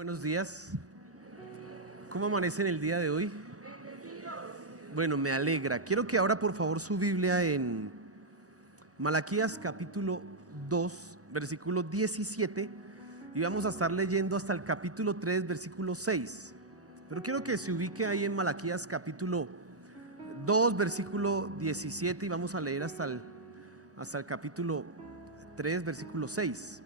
Buenos días. ¿Cómo amanecen el día de hoy? Bueno, me alegra. Quiero que abra por favor su Biblia en Malaquías capítulo 2, versículo 17, y vamos a estar leyendo hasta el capítulo 3, versículo 6. Pero quiero que se ubique ahí en Malaquías capítulo 2, versículo 17, y vamos a leer hasta el capítulo 3, versículo 6.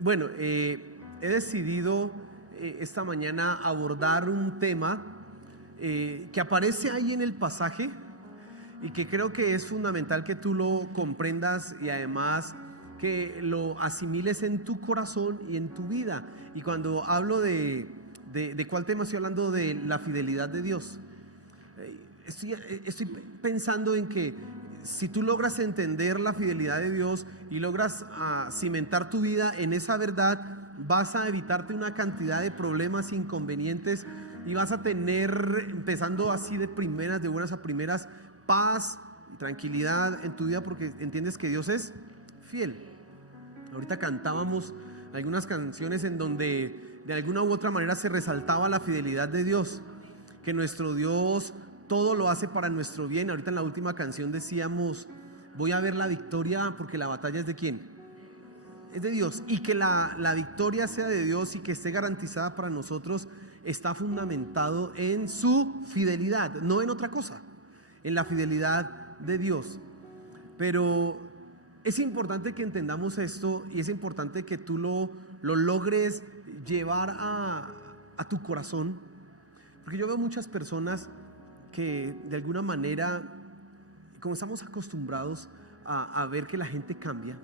Bueno, he decidido esta mañana abordar un tema que aparece ahí en el pasaje y que creo que es fundamental que tú lo comprendas y además que lo asimiles en tu corazón y en tu vida. Y cuando hablo de cuál tema estoy hablando, de la fidelidad de Dios. Estoy pensando en que si tú logras entender la fidelidad de Dios y logras cimentar tu vida en esa verdad, vas a evitarte una cantidad de problemas, inconvenientes, y vas a tener, empezando así de primeras, de buenas a primeras, paz y tranquilidad en tu vida, porque entiendes que Dios es fiel. Ahorita cantábamos algunas canciones en donde de alguna u otra manera se resaltaba la fidelidad de Dios, que nuestro Dios todo lo hace para nuestro bien. Ahorita en la última canción decíamos: voy a ver la victoria porque la batalla es ¿de quién? Es de Dios. Y que la victoria sea de Dios y que esté garantizada para nosotros está fundamentado en su fidelidad, no en otra cosa, en la fidelidad de Dios. Pero es importante que entendamos esto, y es importante que tú lo logres llevar a tu corazón, porque yo veo muchas personas que de alguna manera, como estamos acostumbrados a ver que la gente cambia,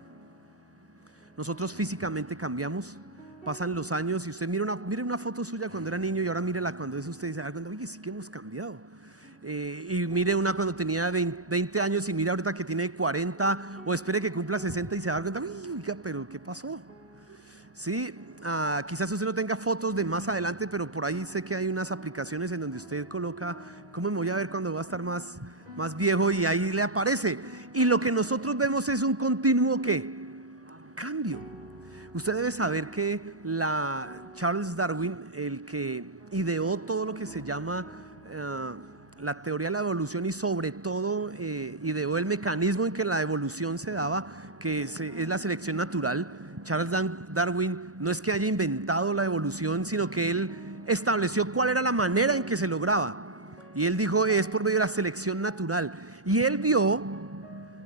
nosotros físicamente cambiamos, pasan los años y usted mire una foto suya cuando era niño y ahora mírela cuando es usted y se da cuenta: oye, sí que hemos cambiado. Y mire una cuando tenía 20 años y mira ahorita que tiene 40, o espere que cumpla 60 y se da cuenta: oiga, pero ¿qué pasó? Sí, quizás usted no tenga fotos de más adelante, pero por ahí sé que hay unas aplicaciones en donde usted coloca cómo me voy a ver cuando voy a estar más viejo, y ahí le aparece. Y lo que nosotros vemos es un continuo ¿qué? Cambio. Usted debe saber que Charles Darwin, el que ideó todo lo que se llama la teoría de la evolución, y sobre todo ideó el mecanismo en que la evolución se daba, que es la selección natural. Charles Darwin no es que haya inventado la evolución, sino que él estableció cuál era la manera en que se lograba, y él dijo: es por medio de la selección natural. Y él vio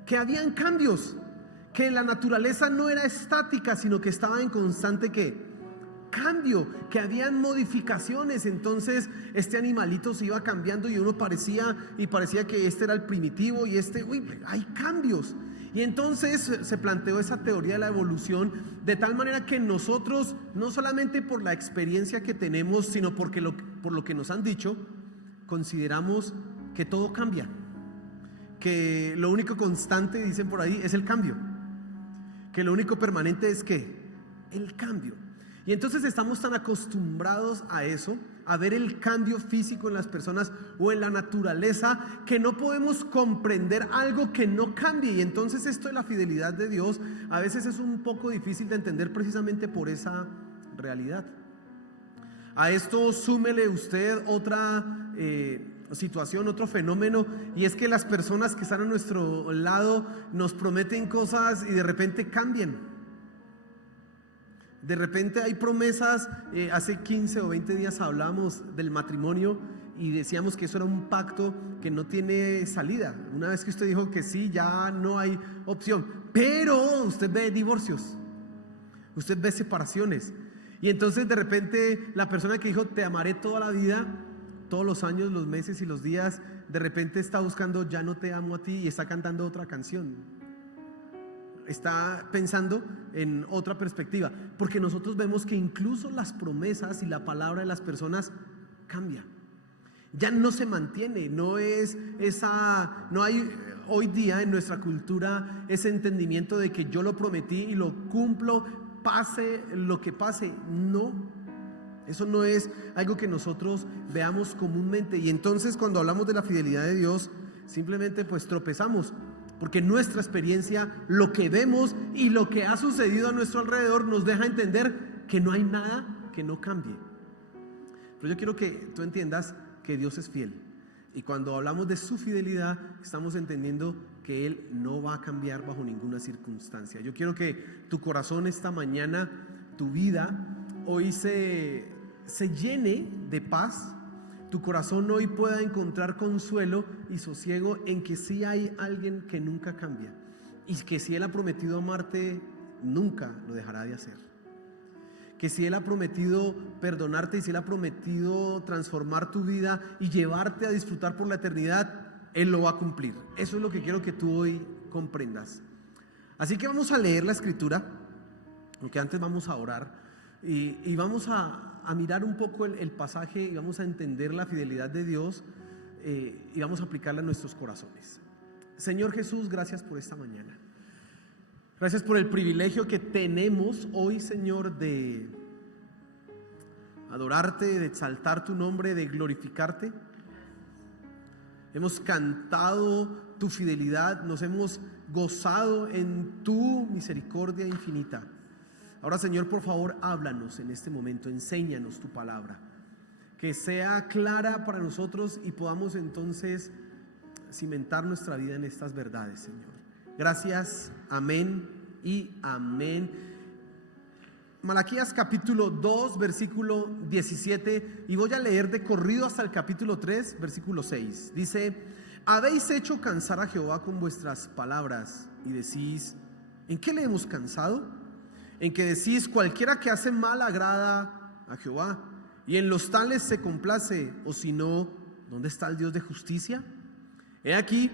que habían cambios, que la naturaleza no era estática, sino que estaba en constante cambio, que habían modificaciones. Entonces este animalito se iba cambiando y uno parecía que este era el primitivo y hay cambios. Y entonces se planteó esa teoría de la evolución, de tal manera que nosotros, no solamente por la experiencia que tenemos, sino por lo que nos han dicho, consideramos que todo cambia, que lo único constante, dicen por ahí, es el cambio, que lo único permanente es el cambio. Y entonces estamos tan acostumbrados a eso, a ver el cambio físico en las personas o en la naturaleza, que no podemos comprender algo que no cambie. Y entonces esto de la fidelidad de Dios a veces es un poco difícil de entender, precisamente por esa realidad. A esto súmele usted otra situación, otro fenómeno, y es que las personas que están a nuestro lado nos prometen cosas y de repente cambian. De repente hay promesas. Hace 15 o 20 días hablamos del matrimonio y decíamos que eso era un pacto que no tiene salida. Una vez que usted dijo que sí, ya no hay opción. Pero usted ve divorcios, usted ve separaciones, y entonces de repente la persona que dijo te amaré toda la vida, todos los años, los meses y los días, de repente está buscando ya no te amo a ti, y está cantando otra canción. Está pensando en otra perspectiva, porque nosotros vemos que incluso las promesas y la palabra de las personas cambia. Ya no se mantiene, no hay hoy día en nuestra cultura ese entendimiento de que yo lo prometí y lo cumplo, pase lo que pase. No, eso no es algo que nosotros veamos comúnmente. Y entonces cuando hablamos de la fidelidad de Dios, simplemente pues tropezamos, porque nuestra experiencia, lo que vemos y lo que ha sucedido a nuestro alrededor nos deja entender que no hay nada que no cambie. Pero yo quiero que tú entiendas que Dios es fiel, y cuando hablamos de su fidelidad estamos entendiendo que Él no va a cambiar bajo ninguna circunstancia. Yo quiero que tu corazón esta mañana, tu vida hoy se llene de paz. Tu corazón hoy pueda encontrar consuelo y sosiego en que sí hay alguien que nunca cambia, y que si Él ha prometido amarte, nunca lo dejará de hacer. Que si Él ha prometido perdonarte, y si Él ha prometido transformar tu vida y llevarte a disfrutar por la eternidad, Él lo va a cumplir. Eso es lo que quiero que tú hoy comprendas. Así que vamos a leer la escritura, aunque antes vamos a orar, y vamos a mirar un poco el pasaje, y vamos a entender la fidelidad de Dios, y vamos a aplicarla a nuestros corazones. Señor Jesús, gracias por esta mañana. Gracias por el privilegio que tenemos hoy, Señor, de adorarte, de exaltar tu nombre, de glorificarte. Hemos cantado tu fidelidad, nos hemos gozado en tu misericordia infinita. Ahora, Señor, por favor, háblanos en este momento, enséñanos tu palabra, que sea clara para nosotros y podamos entonces cimentar nuestra vida en estas verdades, Señor. Gracias, amén y amén. Malaquías capítulo 2, versículo 17, y voy a leer de corrido hasta el capítulo 3, versículo 6. Dice: habéis hecho cansar a Jehová con vuestras palabras, y decís: ¿en qué le hemos cansado? En que decís: cualquiera que hace mal agrada a Jehová, y en los tales se complace. O si no, ¿dónde está el Dios de justicia? He aquí,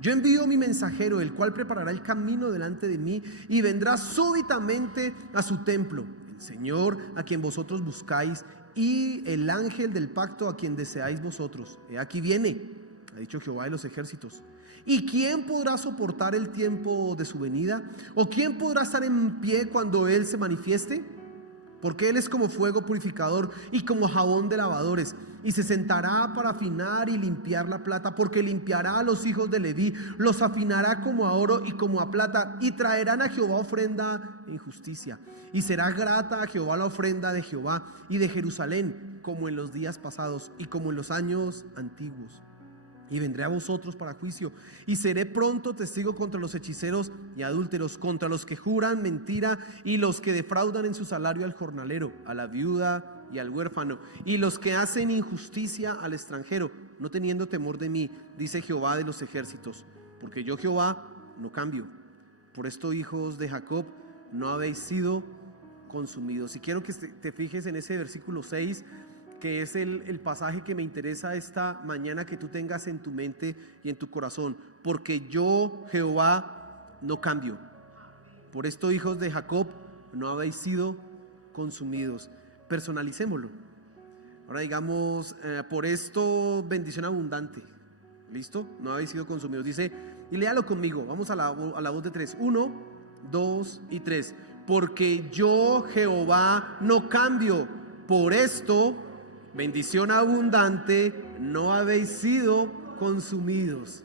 yo envío mi mensajero, el cual preparará el camino delante de mí, y vendrá súbitamente a su templo, el Señor a quien vosotros buscáis, y el ángel del pacto a quien deseáis vosotros. He aquí viene, ha dicho Jehová de los ejércitos. ¿Y quién podrá soportar el tiempo de su venida? ¿O quién podrá estar en pie cuando Él se manifieste? Porque Él es como fuego purificador y como jabón de lavadores, y se sentará para afinar y limpiar la plata, porque limpiará a los hijos de Leví, los afinará como a oro y como a plata, y traerán a Jehová ofrenda en justicia. Y será grata a Jehová la ofrenda de Jehová y de Jerusalén, como en los días pasados y como en los años antiguos. Y vendré a vosotros para juicio, y seré pronto testigo contra los hechiceros y adúlteros, contra los que juran mentira y los que defraudan en su salario al jornalero, a la viuda y al huérfano, y los que hacen injusticia al extranjero, no teniendo temor de mí, dice Jehová de los ejércitos. Porque yo, Jehová, no cambio. Por esto, hijos de Jacob, no habéis sido consumidos. Y quiero que te fijes en ese versículo 6, que es el pasaje que me interesa esta mañana que tú tengas en tu mente y en tu corazón. Porque yo, Jehová, no cambio. Por esto, hijos de Jacob, no habéis sido consumidos. Personalicémoslo. Ahora digamos, por esto, bendición abundante. ¿Listo? No habéis sido consumidos. Dice, y léalo conmigo. Vamos a la voz de 3. 1, 2 y 3. Porque yo, Jehová, no cambio. Por esto, bendición abundante, no habéis sido consumidos.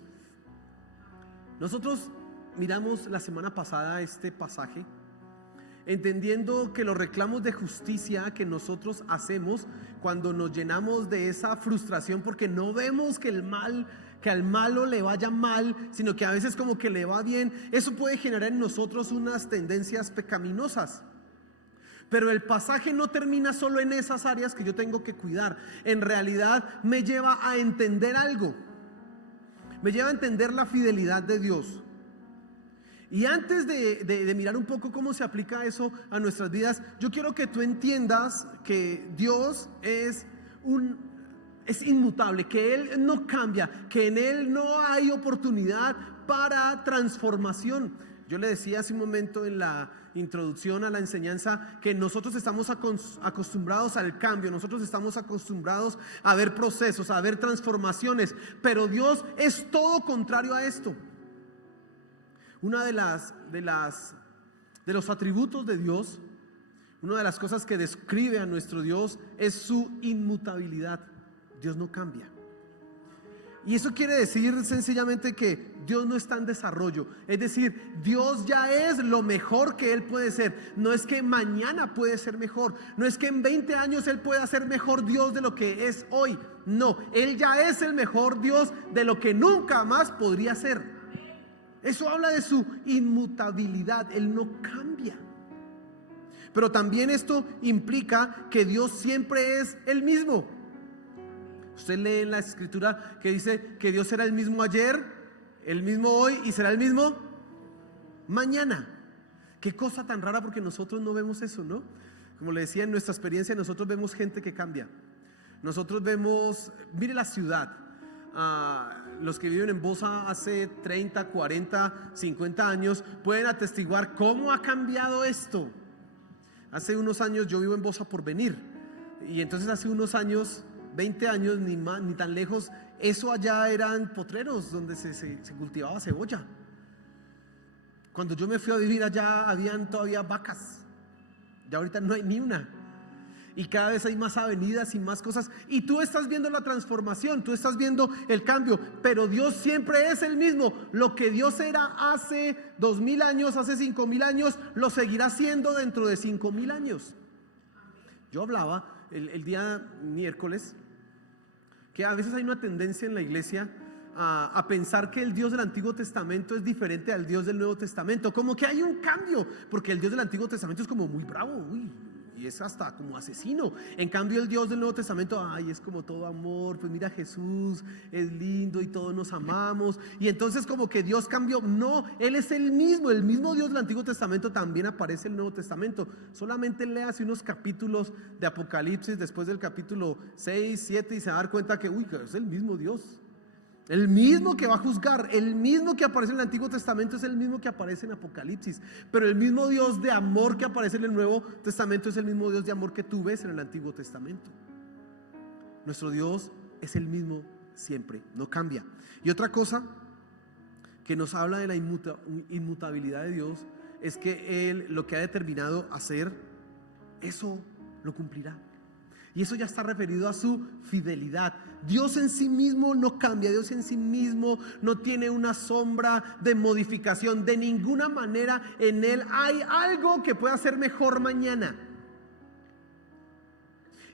Nosotros miramos la semana pasada este pasaje, entendiendo que los reclamos de justicia que nosotros hacemos cuando nos llenamos de esa frustración porque no vemos que al malo le vaya mal, sino que a veces como que le va bien, eso puede generar en nosotros unas tendencias pecaminosas. Pero el pasaje no termina solo en esas áreas que yo tengo que cuidar. En realidad me lleva a entender algo. Me lleva a entender la fidelidad de Dios. Y antes de mirar un poco cómo se aplica eso a nuestras vidas, yo quiero que tú entiendas que Dios es inmutable, que Él no cambia, que en Él no hay oportunidad para transformación. Yo le decía hace un momento en la introducción a la enseñanza que nosotros estamos acostumbrados al cambio, nosotros estamos acostumbrados a ver procesos, a ver transformaciones, pero Dios es todo contrario a esto. Una de los atributos de Dios, una de las cosas que describe a nuestro Dios es su inmutabilidad. Dios no cambia. Y eso quiere decir sencillamente que Dios no está en desarrollo. Es decir, Dios ya es lo mejor que Él puede ser. No es que mañana puede ser mejor. No es que en 20 años Él pueda ser mejor Dios de lo que es hoy. No, Él ya es el mejor Dios de lo que nunca más podría ser. Eso habla de su inmutabilidad. Él no cambia. Pero también esto implica que Dios siempre es el mismo. Usted lee en la escritura que dice que Dios será el mismo ayer, el mismo hoy y será el mismo mañana. Qué cosa tan rara, porque nosotros no vemos eso, ¿no? Como le decía, en nuestra experiencia nosotros vemos gente que cambia. Nosotros vemos, mire la ciudad. Los que viven en Bosa hace 30, 40, 50 años pueden atestiguar cómo ha cambiado esto. Hace unos años, yo vivo en Bosa por venir, y entonces hace unos años, 20 años, ni tan lejos, eso allá eran potreros donde se cultivaba cebolla. Cuando yo me fui a vivir allá, habían todavía vacas. Ya ahorita no hay ni una. Y cada vez hay más avenidas y más cosas. Y tú estás viendo la transformación, tú estás viendo el cambio. Pero Dios siempre es el mismo. Lo que Dios era hace 2000 años, hace 5000 años, lo seguirá siendo dentro de 5000 años. Yo hablaba el día miércoles que a veces hay una tendencia en la iglesia a pensar que el Dios del Antiguo Testamento es diferente al Dios del Nuevo Testamento. Como que hay un cambio, porque el Dios del Antiguo Testamento es como muy bravo, y es hasta como asesino. En cambio el Dios del Nuevo Testamento, ay, es como todo amor. Pues mira, Jesús es lindo y todos nos amamos. Y entonces como que Dios cambió. No, Él es el mismo Dios del Antiguo Testamento también aparece en el Nuevo Testamento. Solamente léase unos capítulos de Apocalipsis después del capítulo 6, 7 y se va a dar cuenta que es el mismo Dios. El mismo que va a juzgar, el mismo que aparece en el Antiguo Testamento es el mismo que aparece en Apocalipsis. Pero el mismo Dios de amor que aparece en el Nuevo Testamento es el mismo Dios de amor que tú ves en el Antiguo Testamento. Nuestro Dios es el mismo siempre, no cambia. Y otra cosa que nos habla de la inmutabilidad de Dios es que Él lo que ha determinado hacer, eso lo cumplirá. Y eso ya está referido a su fidelidad. Dios en sí mismo no cambia. Dios en sí mismo no tiene una sombra de modificación. De ninguna manera en Él hay algo que pueda ser mejor mañana.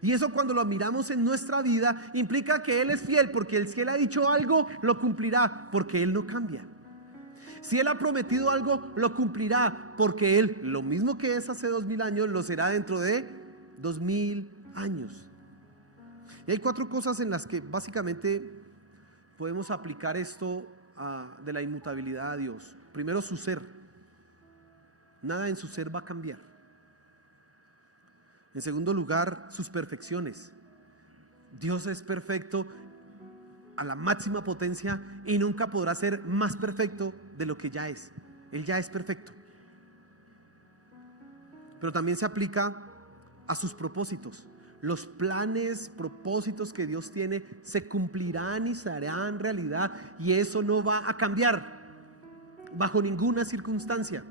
Y eso, cuando lo miramos en nuestra vida, implica que Él es fiel, porque si Él ha dicho algo, lo cumplirá, porque Él no cambia. Si Él ha prometido algo, lo cumplirá, porque Él, lo mismo que es hace 2000 años, lo será dentro de 2000 años. Y hay 4 cosas en las que básicamente podemos aplicar esto de la inmutabilidad a Dios. Primero, su ser. Nada en su ser va a cambiar. En segundo lugar, sus perfecciones. Dios es perfecto a la máxima potencia y nunca podrá ser más perfecto de lo que ya es. Él ya es perfecto. Pero también se aplica a sus propósitos. Los planes, propósitos que Dios tiene se cumplirán y se harán realidad, y eso no va a cambiar bajo ninguna circunstancia.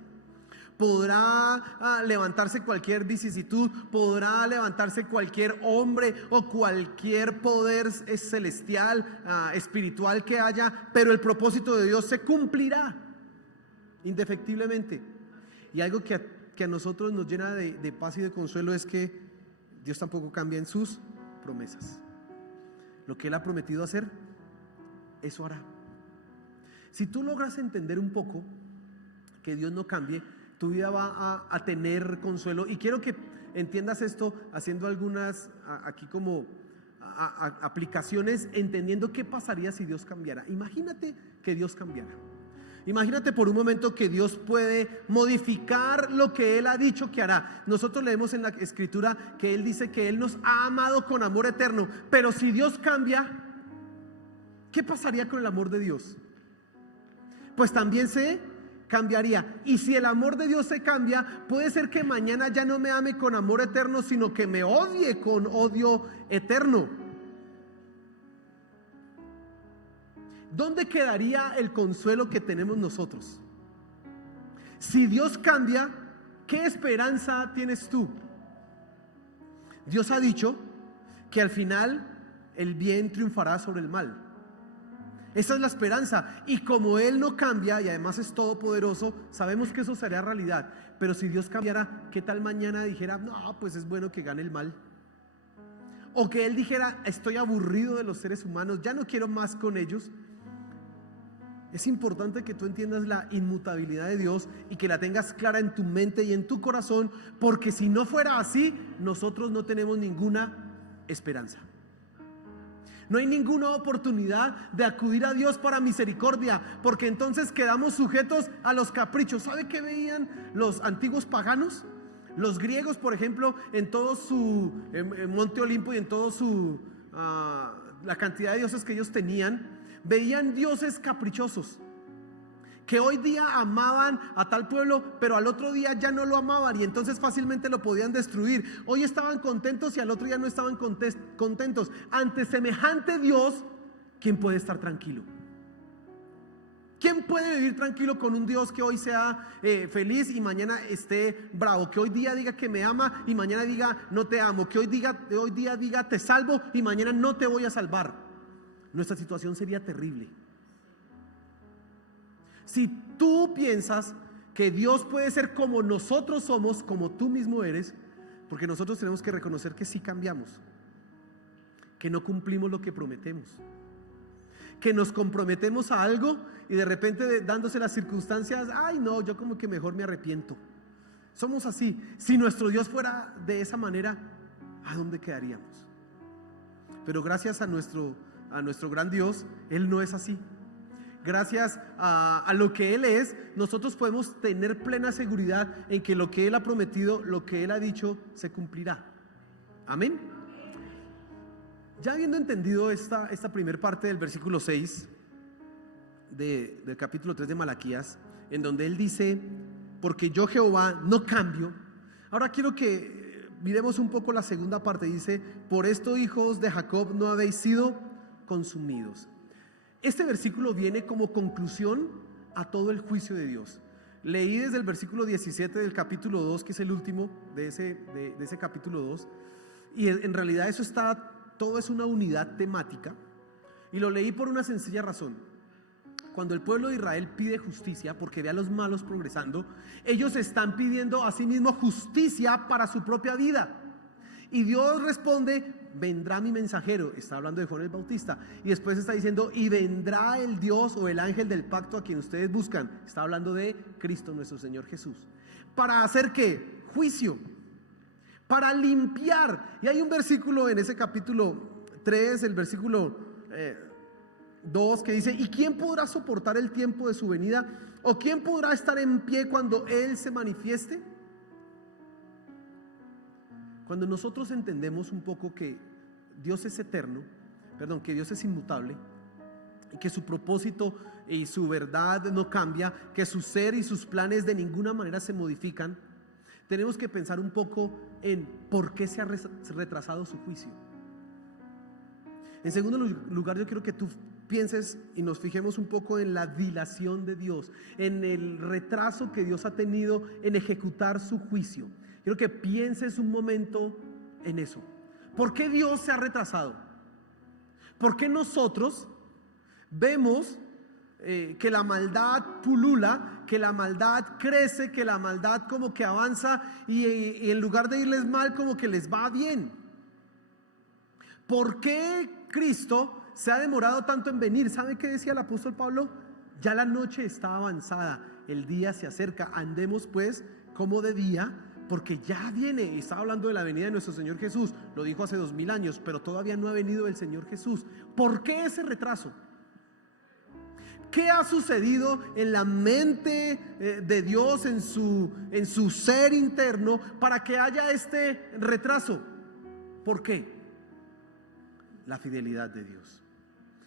Podrá levantarse cualquier vicisitud, podrá levantarse cualquier hombre o cualquier poder celestial, espiritual que haya, pero el propósito de Dios se cumplirá indefectiblemente. Y algo que a nosotros nos llena de paz y de consuelo es que Dios tampoco cambia en sus promesas. Lo que Él ha prometido hacer, eso hará. Si tú logras entender un poco que Dios no cambie, tu vida va a tener consuelo. Y quiero que entiendas esto haciendo algunas aquí como aplicaciones, entendiendo qué pasaría si Dios cambiara. Imagínate que Dios cambiara. Imagínate por un momento que Dios puede modificar lo que Él ha dicho que hará. Nosotros leemos en la Escritura que Él dice que Él nos ha amado con amor eterno. Pero si Dios cambia, ¿qué pasaría con el amor de Dios? Pues también se cambiaría. Y si el amor de Dios se cambia, puede ser que mañana ya no me ame con amor eterno, sino que me odie con odio eterno. ¿Dónde quedaría el consuelo que tenemos nosotros? Si Dios cambia, ¿qué esperanza tienes tú? Dios ha dicho que al final el bien triunfará sobre el mal. Esa es la esperanza. Y como Él no cambia y además es todopoderoso, sabemos que eso sería realidad. Pero si Dios cambiara, ¿qué tal mañana dijera, no, pues es bueno que gane el mal? O que Él dijera, estoy aburrido de los seres humanos, ya no quiero más con ellos. Es importante que tú entiendas la inmutabilidad de Dios y que la tengas clara en tu mente y en tu corazón, porque si no fuera así, nosotros no tenemos ninguna esperanza. No hay ninguna oportunidad de acudir a Dios para misericordia, porque entonces quedamos sujetos a los caprichos. ¿Sabe qué veían los antiguos paganos? Los griegos, por ejemplo, en todo su en Monte Olimpo y en todo su la cantidad de dioses que ellos tenían, veían dioses caprichosos que hoy día amaban a tal pueblo, pero al otro día ya no lo amaban y entonces fácilmente lo podían destruir. Hoy estaban contentos y al otro día no estaban contentos. Ante semejante Dios, ¿quién puede estar tranquilo? ¿Quién puede vivir tranquilo con un Dios que hoy sea feliz y mañana esté bravo? Que hoy día diga que me ama y mañana diga no te amo. Que hoy día diga te salvo y mañana no te voy a salvar. Nuestra situación sería terrible. Si tú piensas que Dios puede ser como nosotros somos, como tú mismo eres, porque nosotros tenemos que reconocer que sí cambiamos, que no cumplimos lo que prometemos, que nos comprometemos a algo y de repente dándose las circunstancias, ay no, yo como que mejor me arrepiento. Somos así. Si nuestro Dios fuera de esa manera, ¿a dónde quedaríamos? Pero gracias a nuestro gran Dios, Él no es así. Gracias a lo que Él es, nosotros podemos tener plena seguridad en que lo que Él ha prometido, lo que Él ha dicho, se cumplirá. Amén. Ya habiendo entendido esta primera parte del versículo 6 del capítulo 3 de Malaquías, en donde Él dice, porque yo Jehová no cambio. Ahora quiero que miremos un poco la segunda parte. Dice, por esto hijos de Jacob no habéis sido consumidos. Este versículo viene como conclusión a todo el juicio de Dios. Leí desde el versículo 17 del capítulo 2, que es el último de ese capítulo 2, y en realidad todo es una unidad temática, y lo leí por una sencilla razón. Cuando el pueblo de Israel pide justicia porque ve a los malos progresando, ellos están pidiendo a sí mismos justicia para su propia vida. Y Dios responde, vendrá mi mensajero. Está hablando de Juan el Bautista. Y después está diciendo, y vendrá el Dios o el ángel del pacto a quien ustedes buscan. Está hablando de Cristo nuestro Señor Jesús. ¿Para hacer qué? Juicio. Para limpiar. Y hay un versículo en ese capítulo 3, el versículo 2, que dice, ¿y quién podrá soportar el tiempo de su venida? ¿O quién podrá estar en pie cuando Él se manifieste? Cuando nosotros entendemos un poco que Dios es eterno, que Dios es inmutable, y que su propósito y su verdad no cambia, que su ser y sus planes de ninguna manera se modifican, tenemos que pensar un poco en por qué se ha retrasado su juicio. En segundo lugar, yo quiero que tú pienses y nos fijemos un poco en la dilación de Dios, en el retraso que Dios ha tenido en ejecutar su juicio. Quiero que pienses un momento en eso. ¿Por qué Dios se ha retrasado? ¿Por qué nosotros vemos que la maldad pulula, que la maldad crece, que la maldad como que avanza y en lugar de irles mal como que les va bien? ¿Por qué Cristo se ha demorado tanto en venir? ¿Sabe qué decía el apóstol Pablo? Ya la noche está avanzada, el día se acerca, andemos pues como de día, porque ya viene. Estaba hablando de la venida de nuestro Señor Jesús, lo dijo hace 2000 años, pero todavía no ha venido el Señor Jesús. ¿Por qué ese retraso? ¿Qué ha sucedido en la mente de Dios, en su ser interno, para que haya este retraso? ¿Por qué? La fidelidad de Dios.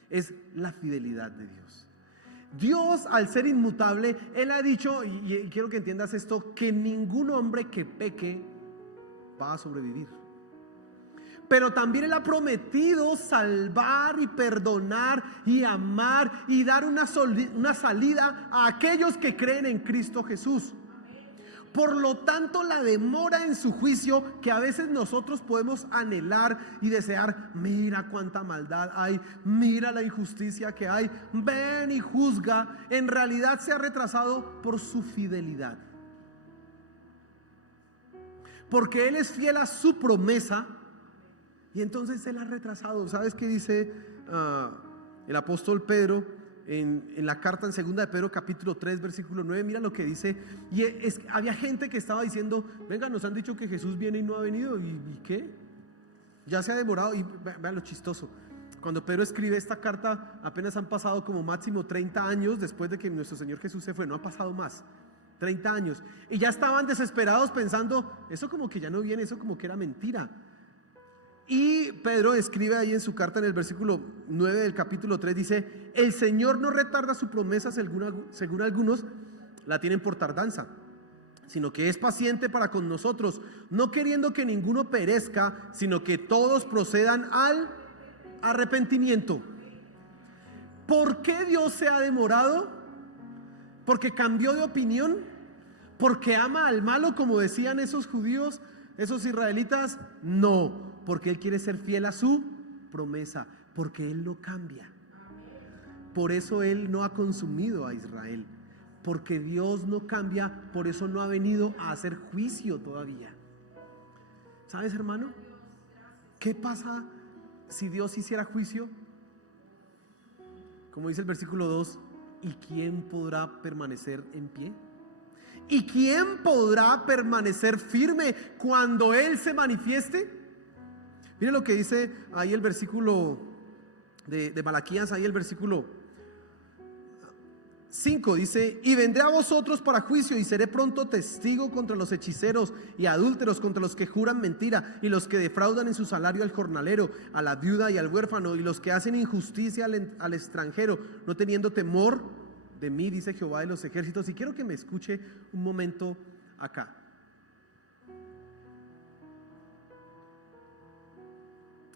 Es la fidelidad de Dios. Dios, al ser inmutable, Él ha dicho, y quiero que entiendas esto, que ningún hombre que peque va a sobrevivir. Pero también Él ha prometido salvar y perdonar y amar y dar una salida a aquellos que creen en Cristo Jesús. Por lo tanto, la demora en su juicio, que a veces nosotros podemos anhelar y desear, mira cuánta maldad hay, mira la injusticia que hay, ven y juzga, en realidad se ha retrasado por su fidelidad. Porque Él es fiel a su promesa y entonces Él ha retrasado. ¿Sabes qué dice el apóstol Pedro? En la carta en 2 de Pedro capítulo 3 versículo 9, mira lo que dice. Y había gente que estaba diciendo, venga, nos han dicho que Jesús viene y no ha venido. ¿Y qué? Ya se ha demorado. Y vean lo chistoso, cuando Pedro escribe esta carta apenas han pasado como máximo 30 años después de que nuestro Señor Jesús se fue. No ha pasado más, 30 años. Y ya estaban desesperados pensando, eso como que ya no viene, eso como que era mentira. Y Pedro escribe ahí en su carta en el versículo 9 del capítulo 3, dice, el Señor no retarda su promesa según algunos la tienen por tardanza, sino que es paciente para con nosotros, no queriendo que ninguno perezca, sino que todos procedan al arrepentimiento. ¿Por qué Dios se ha demorado? ¿Porque cambió de opinión? ¿Porque ama al malo, como decían esos judíos, esos israelitas? No, porque Él quiere ser fiel a su promesa, porque Él no cambia. Por eso Él no ha consumido a Israel, porque Dios no cambia, por eso no ha venido a hacer juicio todavía. ¿Sabes, hermano? ¿Qué pasa si Dios hiciera juicio? Como dice el versículo 2, ¿y quién podrá permanecer en pie? ¿Y quién podrá permanecer firme cuando Él se manifieste? Mire lo que dice ahí el versículo de Malaquías, ahí el versículo 5, dice, y vendré a vosotros para juicio y seré pronto testigo contra los hechiceros y adúlteros, contra los que juran mentira y los que defraudan en su salario al jornalero, a la viuda y al huérfano, y los que hacen injusticia al extranjero, no teniendo temor de mí, dice Jehová de los ejércitos. Y quiero que me escuche un momento acá.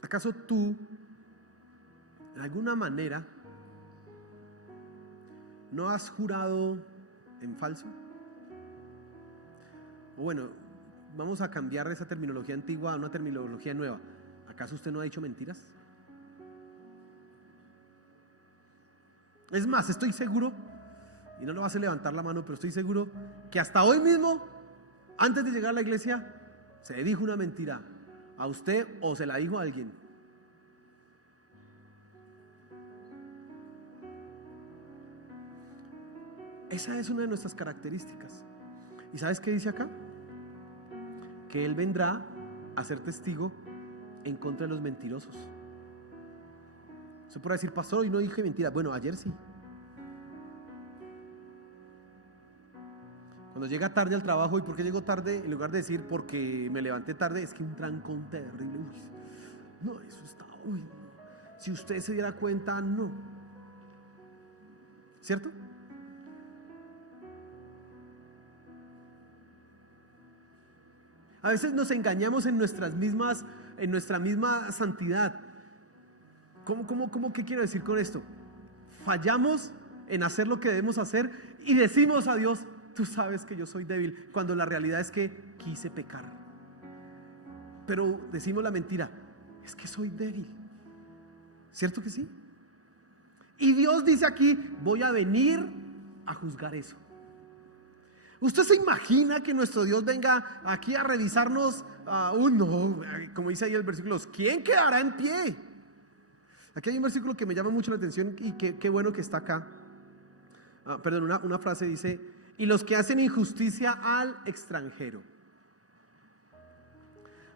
¿Acaso tú, de alguna manera, no has jurado en falso? O bueno, vamos a cambiar esa terminología antigua a una terminología nueva. ¿Acaso usted no ha dicho mentiras? Es más, estoy seguro, y no lo vas a levantar la mano, pero estoy seguro que hasta hoy mismo, antes de llegar a la iglesia, se dijo una mentira a usted o se la dijo a alguien. Esa es una de nuestras características. ¿Y sabes qué dice acá? Que Él vendrá a ser testigo en contra de los mentirosos. Se puede decir, pastor, hoy no dije mentira. Bueno, ayer sí. Cuando llega tarde al trabajo, ¿y por qué llego tarde? En lugar de decir porque me levanté tarde, es que un trancón terrible. Uy, no, eso está, uy, no. Si usted se diera cuenta, no. ¿Cierto? A veces nos engañamos en nuestra misma santidad. ¿Cómo qué quiero decir con esto? Fallamos en hacer lo que debemos hacer y decimos a Dios, tú sabes que yo soy débil, cuando la realidad es que quise pecar. Pero decimos la mentira, es que soy débil. ¿Cierto que sí? Y Dios dice aquí, voy a venir a juzgar eso. ¿Usted se imagina que nuestro Dios venga aquí a revisarnos? No, como dice ahí el versículo, ¿quién quedará en pie? Aquí hay un versículo que me llama mucho la atención y qué bueno que está acá. Una frase dice, y los que hacen injusticia al extranjero.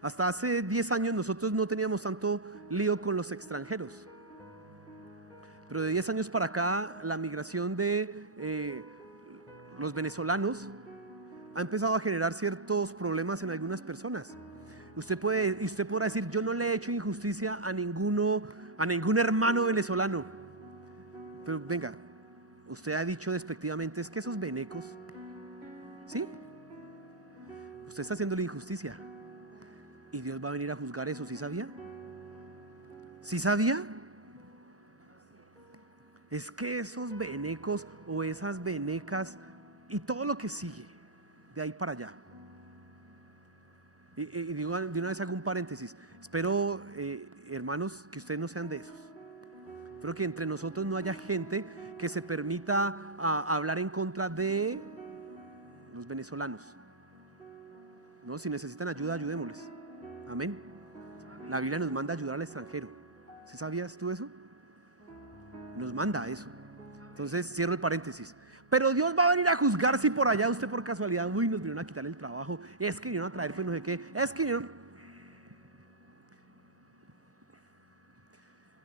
Hasta hace 10 años nosotros no teníamos tanto lío con los extranjeros. Pero de 10 años para acá la migración de los venezolanos ha empezado a generar ciertos problemas en algunas personas. Usted podrá decir, yo no le he hecho injusticia a ningún hermano venezolano. Pero venga, usted ha dicho despectivamente, es que esos venecos, ¿sí? Usted está haciéndole injusticia. Y Dios va a venir a juzgar eso, ¿sí sabía? ¿Sí sabía? Es que esos venecos o esas venecas y todo lo que sigue, de ahí para allá. Y de una vez hago un paréntesis. Espero, hermanos, que ustedes no sean de esos. Espero que entre nosotros no haya gente que se permita hablar en contra de los venezolanos. No, si necesitan ayuda, ayudémosles. Amén. La Biblia nos manda a ayudar al extranjero. ¿Sí sabías tú eso? Nos manda eso. Entonces cierro el paréntesis. Pero Dios va a venir a juzgar si por allá usted por casualidad, nos vinieron a quitar el trabajo, es que vinieron a traer pues no sé qué, es que vinieron.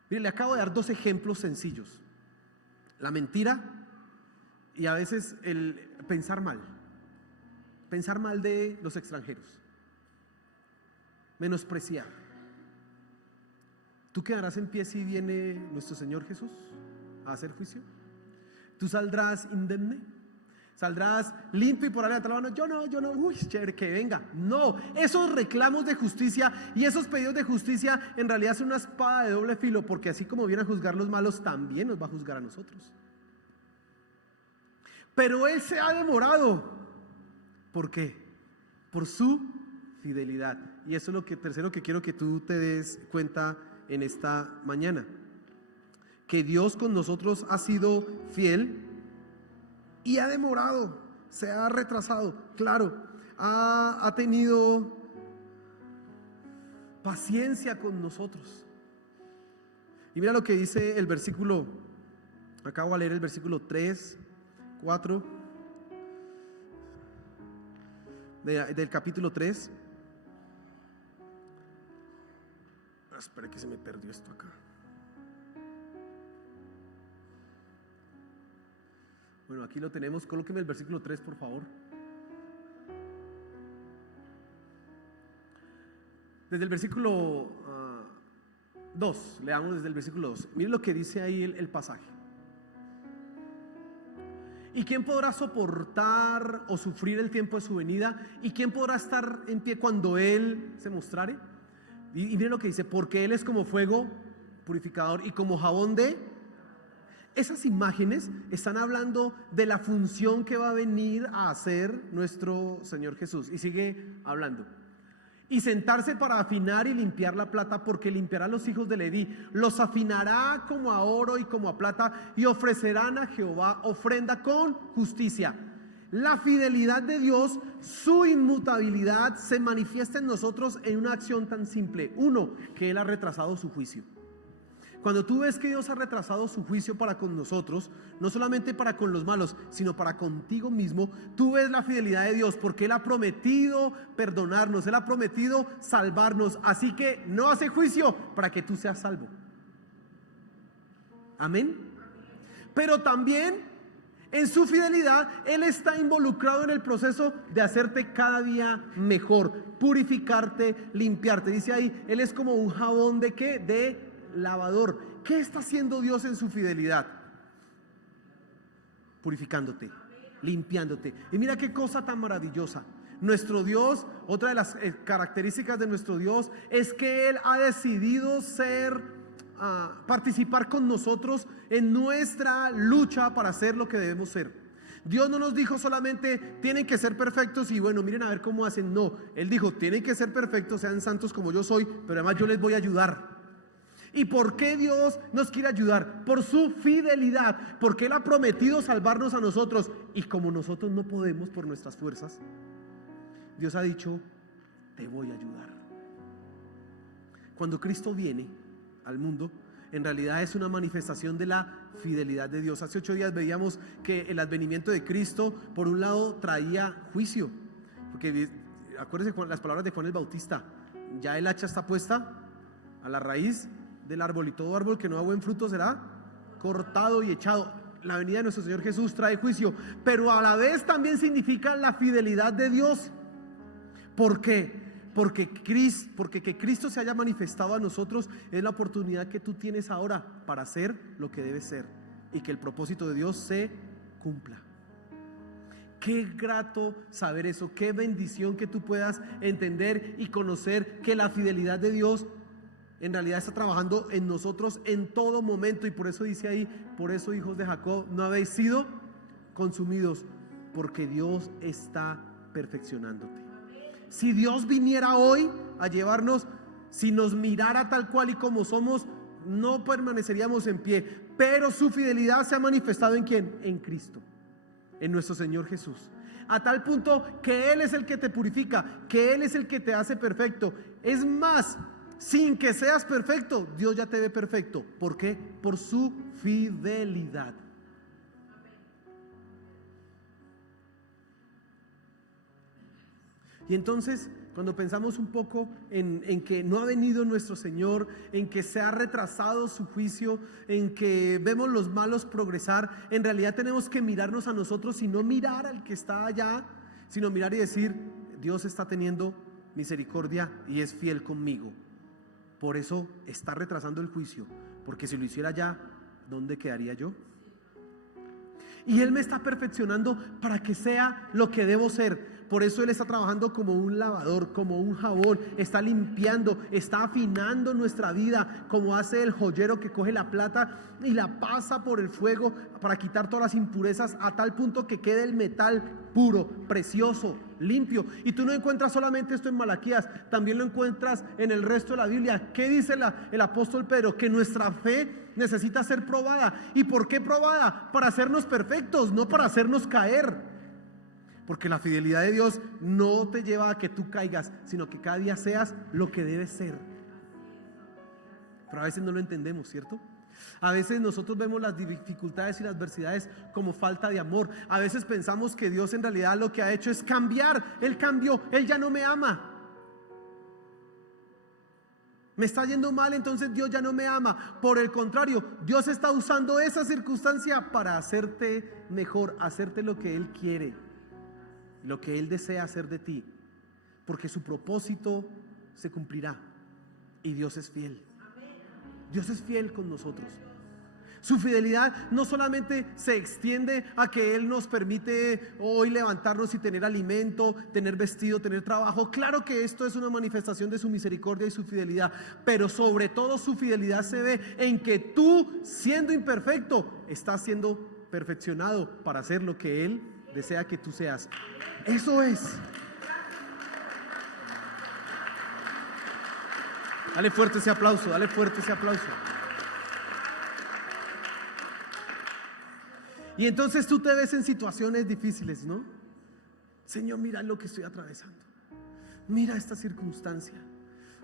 Mire, le acabo de dar 2 ejemplos sencillos: la mentira y a veces el pensar mal de los extranjeros, menospreciar. ¿Tú quedarás en pie si viene nuestro Señor Jesús a hacer juicio? ¿Tú saldrás indemne? ¿Saldrás limpio y por arriba de la mano? Yo no, uy, chévere, que venga. No, esos reclamos de justicia y esos pedidos de justicia en realidad son una espada de doble filo, porque así como viene a juzgar los malos, también nos va a juzgar a nosotros. Pero Él se ha demorado. ¿Por qué? Por su fidelidad. Y eso es lo tercero que quiero que tú te des cuenta en esta mañana. Que Dios con nosotros ha sido fiel y ha demorado, se ha retrasado, claro, ha tenido paciencia con nosotros. Y mira lo que dice el versículo, acabo de leer el versículo 3, 4 del capítulo 3. Espera que se me perdió esto acá. Bueno, aquí lo tenemos. Colóqueme el versículo 3, por favor. Desde el versículo 2, leamos desde el versículo 2. Miren lo que dice ahí el pasaje. ¿Y quién podrá soportar o sufrir el tiempo de su venida? ¿Y quién podrá estar en pie cuando Él se mostrare? Y miren lo que dice: porque Él es como fuego purificador y como jabón de... Esas imágenes están hablando de la función que va a venir a hacer nuestro Señor Jesús. Y sigue hablando. Y sentarse para afinar y limpiar la plata, porque limpiará a los hijos de Leví, los afinará como a oro y como a plata, y ofrecerán a Jehová ofrenda con justicia. La fidelidad de Dios, su inmutabilidad, se manifiesta en nosotros en una acción tan simple. Uno, que Él ha retrasado su juicio. Cuando tú ves que Dios ha retrasado su juicio para con nosotros, no solamente para con los malos, sino para contigo mismo, tú ves la fidelidad de Dios, porque Él ha prometido perdonarnos, Él ha prometido salvarnos, así que no hace juicio para que tú seas salvo. Amén. Pero también en su fidelidad Él está involucrado en el proceso de hacerte cada día mejor, purificarte, limpiarte. Dice ahí, Él es como un jabón ¿de qué? De lavador. ¿Qué está haciendo Dios en su fidelidad? Purificándote, limpiándote. Y mira qué cosa tan maravillosa. Nuestro Dios, otra de las características de nuestro Dios es que Él ha decidido participar con nosotros en nuestra lucha para ser lo que debemos ser. Dios no nos dijo solamente tienen que ser perfectos y bueno, miren a ver cómo hacen. No, Él dijo tienen que ser perfectos, sean santos como yo soy, pero además yo les voy a ayudar. ¿Y por qué Dios nos quiere ayudar? Por su fidelidad, porque Él ha prometido salvarnos a nosotros, y como nosotros no podemos por nuestras fuerzas, Dios ha dicho, te voy a ayudar. Cuando Cristo viene al mundo, en realidad es una manifestación de la fidelidad de Dios. Hace 8 días veíamos que el advenimiento de Cristo, por un lado, traía juicio, porque acuérdense las palabras de Juan el Bautista: ya el hacha está puesta a la raíz del árbol, y todo árbol que no da buen fruto será cortado y echado. La venida de nuestro Señor Jesús trae juicio, pero a la vez también significa la fidelidad de Dios. ¿Por qué? Porque que Cristo se haya manifestado a nosotros es la oportunidad que tú tienes ahora para ser lo que debes ser y que el propósito de Dios se cumpla. Qué grato saber eso, qué bendición que tú puedas entender y conocer que la fidelidad de Dios en realidad está trabajando en nosotros en todo momento. Y por eso dice ahí: por eso, hijos de Jacob, no habéis sido consumidos, porque Dios está perfeccionándote. Si Dios viniera hoy a llevarnos, si nos mirara tal cual y como somos, no permaneceríamos en pie. Pero su fidelidad se ha manifestado ¿en quién? En Cristo, en nuestro Señor Jesús. A tal punto que Él es el que te purifica, que Él es el que te hace perfecto. Es más, sin que seas perfecto, Dios ya te ve perfecto. ¿Por qué? Por su fidelidad. Y entonces, cuando pensamos un poco en que no ha venido nuestro Señor, en que se ha retrasado su juicio, en que vemos los malos progresar, en realidad tenemos que mirarnos a nosotros y no mirar al que está allá, sino mirar y decir: Dios está teniendo misericordia y es fiel conmigo. Por eso está retrasando el juicio, porque si lo hiciera ya, ¿dónde quedaría yo? Y Él me está perfeccionando para que sea lo que debo ser. Por eso Él está trabajando como un lavador, como un jabón. Está limpiando, está afinando nuestra vida, como hace el joyero que coge la plata y la pasa por el fuego para quitar todas las impurezas, a tal punto que quede el metal puro, precioso, limpio. Y tú no encuentras solamente esto en Malaquías, también lo encuentras en el resto de la Biblia. ¿Qué dice el apóstol Pedro? Que nuestra fe necesita ser probada. ¿Y por qué probada? Para hacernos perfectos, no para hacernos caer. Porque la fidelidad de Dios no te lleva a que tú caigas, sino que cada día seas lo que debes ser. Pero a veces no lo entendemos, ¿cierto? A veces nosotros vemos las dificultades y las adversidades como falta de amor. A veces pensamos que Dios en realidad lo que ha hecho es cambiar. Él cambió, Él ya no me ama. Me está yendo mal, entonces Dios ya no me ama. Por el contrario, Dios está usando esa circunstancia para hacerte mejor, hacerte lo que Él quiere, lo que Él desea hacer de ti, porque su propósito se cumplirá. Y Dios es fiel. Dios es fiel con nosotros. Su fidelidad no solamente se extiende a que Él nos permite hoy levantarnos y tener alimento, tener vestido, tener trabajo. Claro que esto es una manifestación de su misericordia y su fidelidad, pero sobre todo su fidelidad se ve en que tú, siendo imperfecto, estás siendo perfeccionado para hacer lo que Él desea que tú seas. Eso es. Dale fuerte ese aplauso, dale fuerte ese aplauso. Y entonces tú te ves en situaciones difíciles, ¿no? Señor, mira lo que estoy atravesando. Mira esta circunstancia.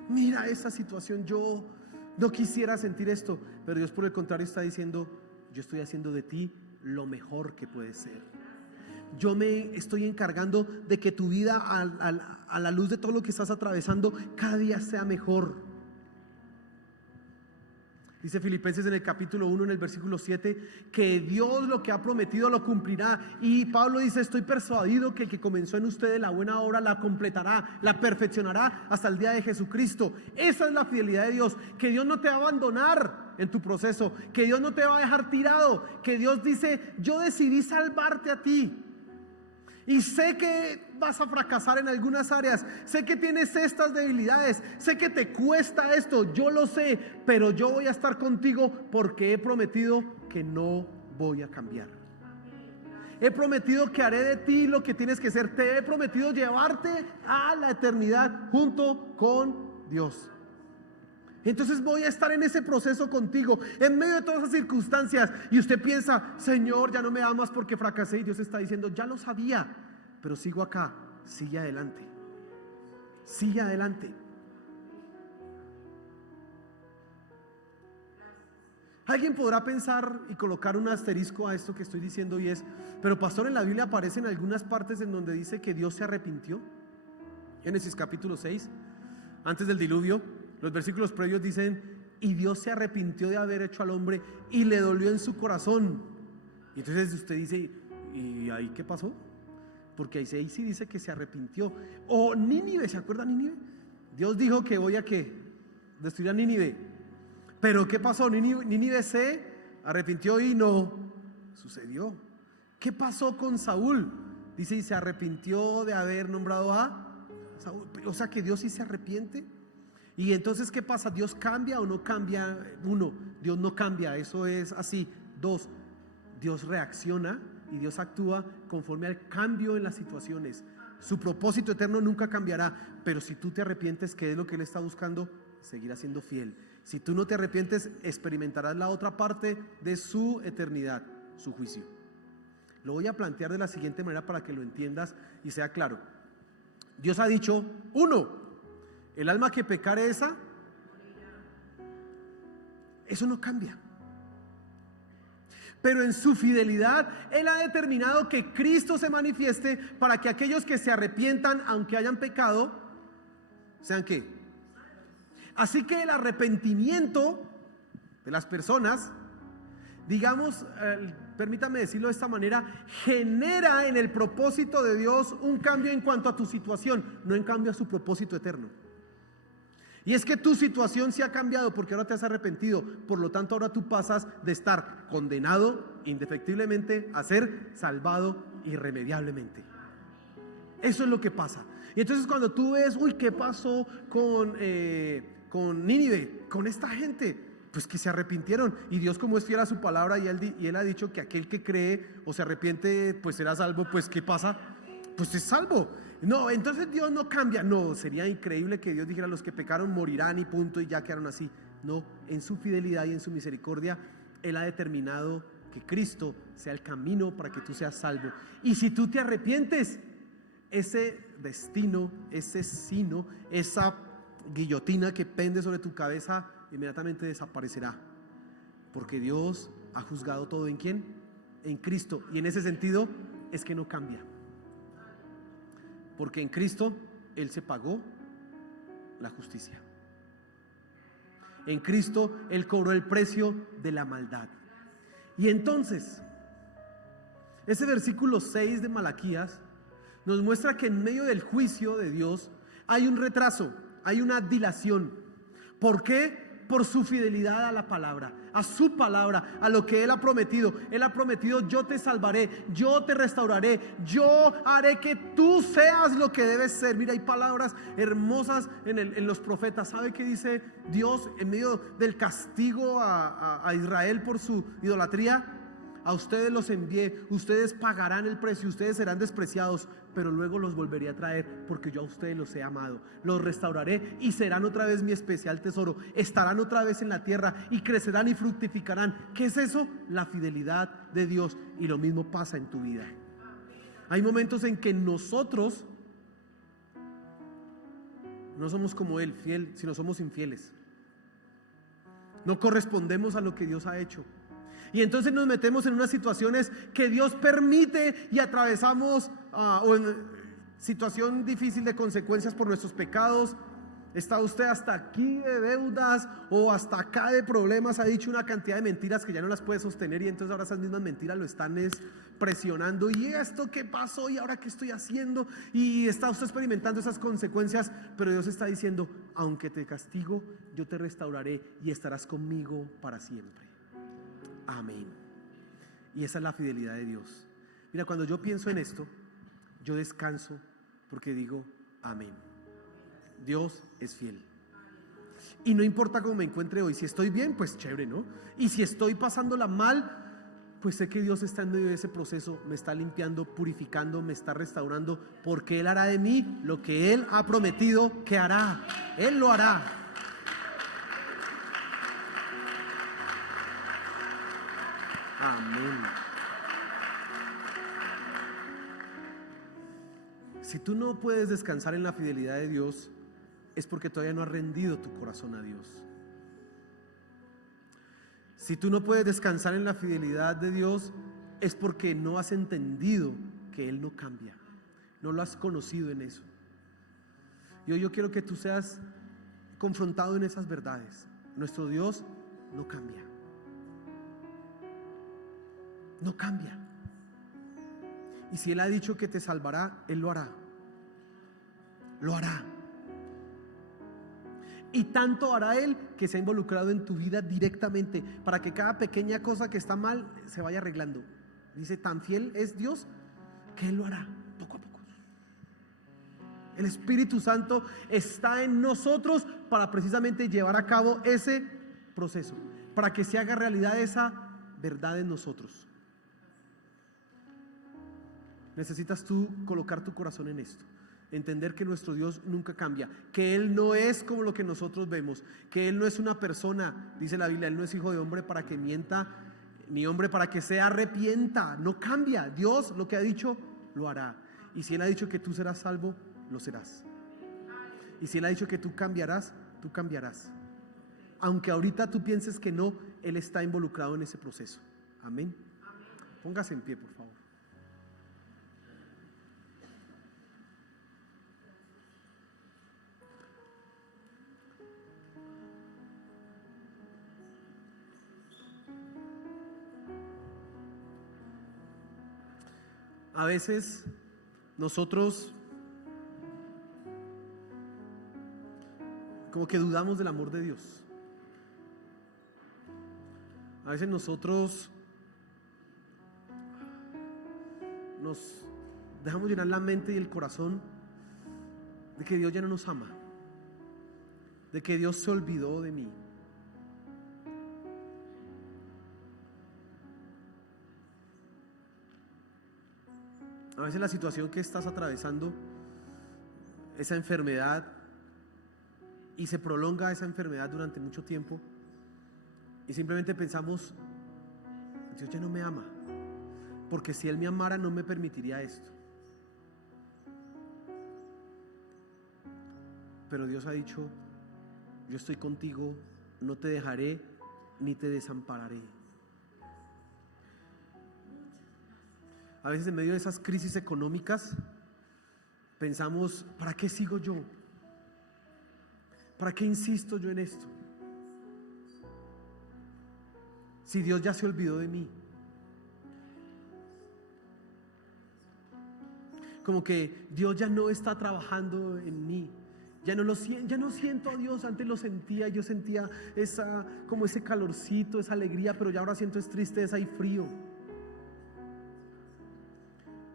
Mira esta situación. Yo no quisiera sentir esto, pero Dios por el contrario está diciendo: yo estoy haciendo de ti lo mejor que puedes ser. Yo me estoy encargando de que tu vida a la luz de todo lo que estás atravesando cada día sea mejor. Dice Filipenses en el capítulo 1, en el versículo 7, que Dios lo que ha prometido lo cumplirá. Y Pablo dice: estoy persuadido que el que comenzó en ustedes la buena obra la completará, la perfeccionará hasta el día de Jesucristo. Esa es la fidelidad de Dios, que Dios no te va a abandonar en tu proceso, que Dios no te va a dejar tirado, que Dios dice: yo decidí salvarte a ti. Y sé que vas a fracasar en algunas áreas, sé que tienes estas debilidades, sé que te cuesta esto, yo lo sé, pero yo voy a estar contigo porque he prometido que no voy a cambiar. He prometido que haré de ti lo que tienes que ser. Te he prometido llevarte a la eternidad junto con Dios. Entonces voy a estar en ese proceso contigo, en medio de todas esas circunstancias. Y usted piensa: Señor, ya no me amas porque fracasé. Y Dios está diciendo: ya lo sabía, pero sigo acá. Sigue adelante. Sigue adelante. Alguien podrá pensar y colocar un asterisco a esto que estoy diciendo, y es: pero pastor, en la Biblia aparecen algunas partes en donde dice que Dios se arrepintió. Génesis capítulo 6, antes del diluvio, los versículos previos dicen: y Dios se arrepintió de haber hecho al hombre y le dolió en su corazón. Y entonces usted dice: ¿y ahí qué pasó? Porque ahí sí dice que se arrepintió. O Nínive, ¿se acuerdan Nínive? Dios dijo que voy a destruir a Nínive. Pero ¿qué pasó? Nínive se arrepintió y no sucedió. ¿Qué pasó con Saúl? Dice: y se arrepintió de haber nombrado a Saúl. O sea que Dios sí se arrepiente. Y entonces, ¿qué pasa? ¿Dios cambia o no cambia? Uno, Dios no cambia, eso es así. Dos, Dios reacciona y Dios actúa conforme al cambio en las situaciones. Su propósito eterno nunca cambiará. Pero si tú te arrepientes, ¿qué es lo que Él está buscando? Seguirá siendo fiel. Si tú no te arrepientes, experimentarás la otra parte de su eternidad, su juicio. Lo voy a plantear de la siguiente manera para que lo entiendas y sea claro. Dios ha dicho, 1, el alma que pecare esa, eso no cambia. Pero en su fidelidad, Él ha determinado que Cristo se manifieste para que aquellos que se arrepientan, aunque hayan pecado, ¿sean qué? Así que el arrepentimiento de las personas, digamos, permítame decirlo de esta manera, genera en el propósito de Dios un cambio en cuanto a tu situación, no en cambio a su propósito eterno. Y es que tu situación se ha cambiado porque ahora te has arrepentido. Por lo tanto, ahora tú pasas de estar condenado indefectiblemente a ser salvado irremediablemente. Eso es lo que pasa. Y entonces cuando tú ves, uy, ¿qué pasó con Nínive? Con esta gente, pues que se arrepintieron. Y Dios, como es fiel a su palabra, y él ha dicho que aquel que cree o se arrepiente, pues será salvo. Pues ¿qué pasa? Pues es salvo. No, entonces Dios no cambia. No, sería increíble que Dios dijera: los que pecaron morirán y punto, y ya quedaron así. No, en su fidelidad y en su misericordia Él ha determinado que Cristo sea el camino para que tú seas salvo. Y si tú te arrepientes, ese destino, ese sino, esa guillotina que pende sobre tu cabeza inmediatamente desaparecerá, porque Dios ha juzgado todo. ¿En quién? En Cristo. Y en ese sentido es que no cambia, porque en Cristo Él se pagó la justicia. En Cristo Él cobró el precio de la maldad. Y entonces ese versículo 6 de Malaquías nos muestra que en medio del juicio de Dios hay un retraso, hay una dilación. ¿Por qué? Por su fidelidad a la palabra, a su palabra, a lo que Él ha prometido. Él ha prometido: yo te salvaré, yo te restauraré, yo haré que tú seas lo que debes ser. Mira, hay palabras hermosas en los profetas. ¿Sabe qué dice Dios en medio del castigo a Israel por su idolatría? A ustedes los envié, ustedes pagarán el precio, ustedes serán despreciados, pero luego los volveré a traer, porque yo a ustedes los he amado. Los restauraré y serán otra vez mi especial tesoro. Estarán otra vez en la tierra y crecerán y fructificarán. ¿Qué es eso? La fidelidad de Dios. Y lo mismo pasa en tu vida. Hay momentos en que nosotros no somos como Él, fiel, sino somos infieles. No correspondemos a lo que Dios ha hecho. Y entonces nos metemos en unas situaciones que Dios permite y atravesamos o en situación difícil de consecuencias por nuestros pecados. Está usted hasta aquí de deudas o hasta acá de problemas, ha dicho una cantidad de mentiras que ya no las puede sostener, y entonces ahora esas mismas mentiras lo están presionando. ¿Y esto qué pasó? ¿Y ahora qué estoy haciendo? Y está usted experimentando esas consecuencias, pero Dios está diciendo: aunque te castigo, yo te restauraré y estarás conmigo para siempre. Amén. Y esa es la fidelidad de Dios. Mira, cuando yo pienso en esto, yo descanso porque digo: amén. Dios es fiel. Y no importa cómo me encuentre hoy. Si estoy bien, pues chévere, ¿no? Y si estoy pasándola mal, pues sé que Dios está en medio de ese proceso. Me está limpiando, purificando, me está restaurando, porque Él hará de mí lo que Él ha prometido que hará. Él lo hará. Amén. Si tú no puedes descansar en la fidelidad de Dios, es porque todavía no has rendido tu corazón a Dios. Si tú no puedes descansar en la fidelidad de Dios, es porque no has entendido que Él no cambia, no lo has conocido en eso. Y hoy yo quiero que tú seas confrontado en esas verdades. Nuestro Dios no cambia. No cambia. Y si Él ha dicho que te salvará, Él lo hará. Lo hará. Y tanto hará Él que se ha involucrado en tu vida directamente para que cada pequeña cosa que está mal se vaya arreglando. Dice: tan fiel es Dios que Él lo hará poco a poco. El Espíritu Santo está en nosotros para precisamente llevar a cabo ese proceso, para que se haga realidad esa verdad en nosotros. Necesitas tú colocar tu corazón en esto. entender que nuestro Dios nunca cambia, que Él no es como lo que nosotros vemos, que Él no es una persona, dice la Biblia, Él no es hijo de hombre para que mienta, ni hombre para que se arrepienta. No cambia. Dios lo que ha dicho lo hará, y si Él ha dicho que tú serás salvo, lo serás. Y si Él ha dicho que tú cambiarás, tú cambiarás. Aunque ahorita tú pienses que no, Él está involucrado en ese proceso. Amén. Póngase en pie, por favor. A veces nosotros como que dudamos del amor de Dios. A veces nosotros nos dejamos llenar la mente y el corazón de que Dios ya no nos ama, de que Dios se olvidó de mí. A veces la situación que estás atravesando, esa enfermedad, y se prolonga esa enfermedad durante mucho tiempo, y simplemente pensamos, Dios ya no me ama, porque si Él me amara no me permitiría esto. Pero Dios ha dicho, yo estoy contigo, no te dejaré ni te desampararé. A veces en medio de esas crisis económicas pensamos, ¿para qué sigo yo? ¿Para qué insisto yo en esto? Si Dios ya se olvidó de mí. Como que Dios ya no está trabajando en mí. Ya no siento a Dios. Antes lo sentía, yo sentía como ese calorcito, esa alegría, pero ya ahora siento es tristeza y frío.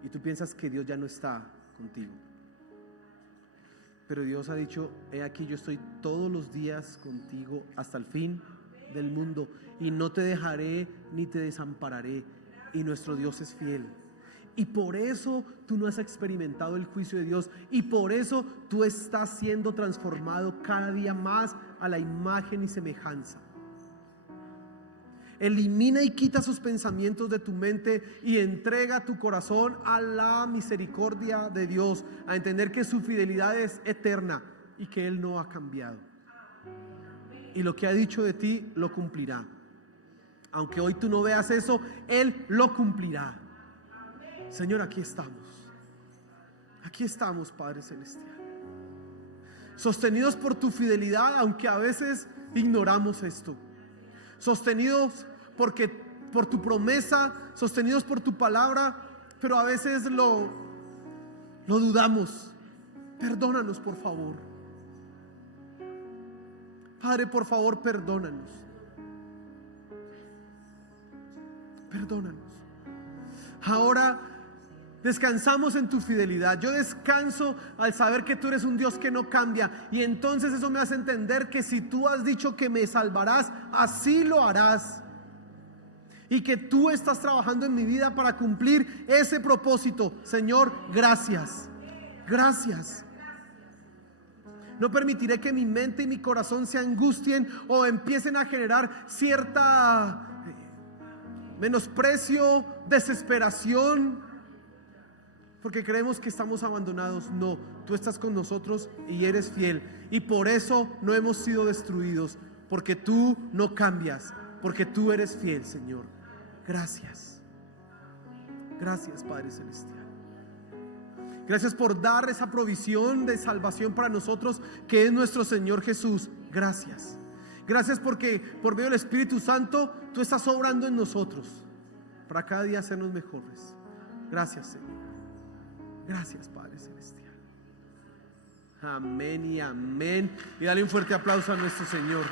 Y tú piensas que Dios ya no está contigo. Pero Dios ha dicho, he aquí yo estoy todos los días contigo hasta el fin del mundo, y no te dejaré ni te desampararé. Y nuestro Dios es fiel. Y por eso tú no has experimentado el juicio de Dios, y por eso tú estás siendo transformado cada día más a la imagen y semejanza. Elimina y quita sus pensamientos de tu mente y entrega tu corazón a la misericordia de Dios, a entender que su fidelidad es eterna y que Él no ha cambiado. Y lo que ha dicho de ti lo cumplirá. Aunque hoy tú no veas eso, Él lo cumplirá. Señor, aquí estamos. Aquí estamos, Padre Celestial. Sostenidos por tu fidelidad, aunque a veces ignoramos esto. Sostenidos por tu promesa, sostenidos por tu palabra, pero a veces lo dudamos. Perdónanos, por favor. Padre, por favor, perdónanos. Perdónanos. Ahora descansamos en tu fidelidad. Yo descanso al saber que tú eres un Dios que no cambia. Y entonces eso me hace entender que si tú has dicho que me salvarás, así lo harás. Y que tú estás trabajando en mi vida para cumplir ese propósito. Señor, gracias. Gracias. No permitiré que mi mente y mi corazón se angustien o empiecen a generar cierta menosprecio, desesperación, porque creemos que estamos abandonados. No, tú estás con nosotros y eres fiel, y por eso no hemos sido destruidos, porque tú no cambias, porque tú eres fiel, Señor. Gracias. Gracias, Padre Celestial. Gracias por dar esa provisión de salvación para nosotros, que es nuestro Señor Jesús. Gracias. Gracias porque por medio del Espíritu Santo tú estás obrando en nosotros para cada día hacernos mejores. Gracias, Señor. Gracias, Padre Celestial. Amén y amén. Y dale un fuerte aplauso a nuestro Señor.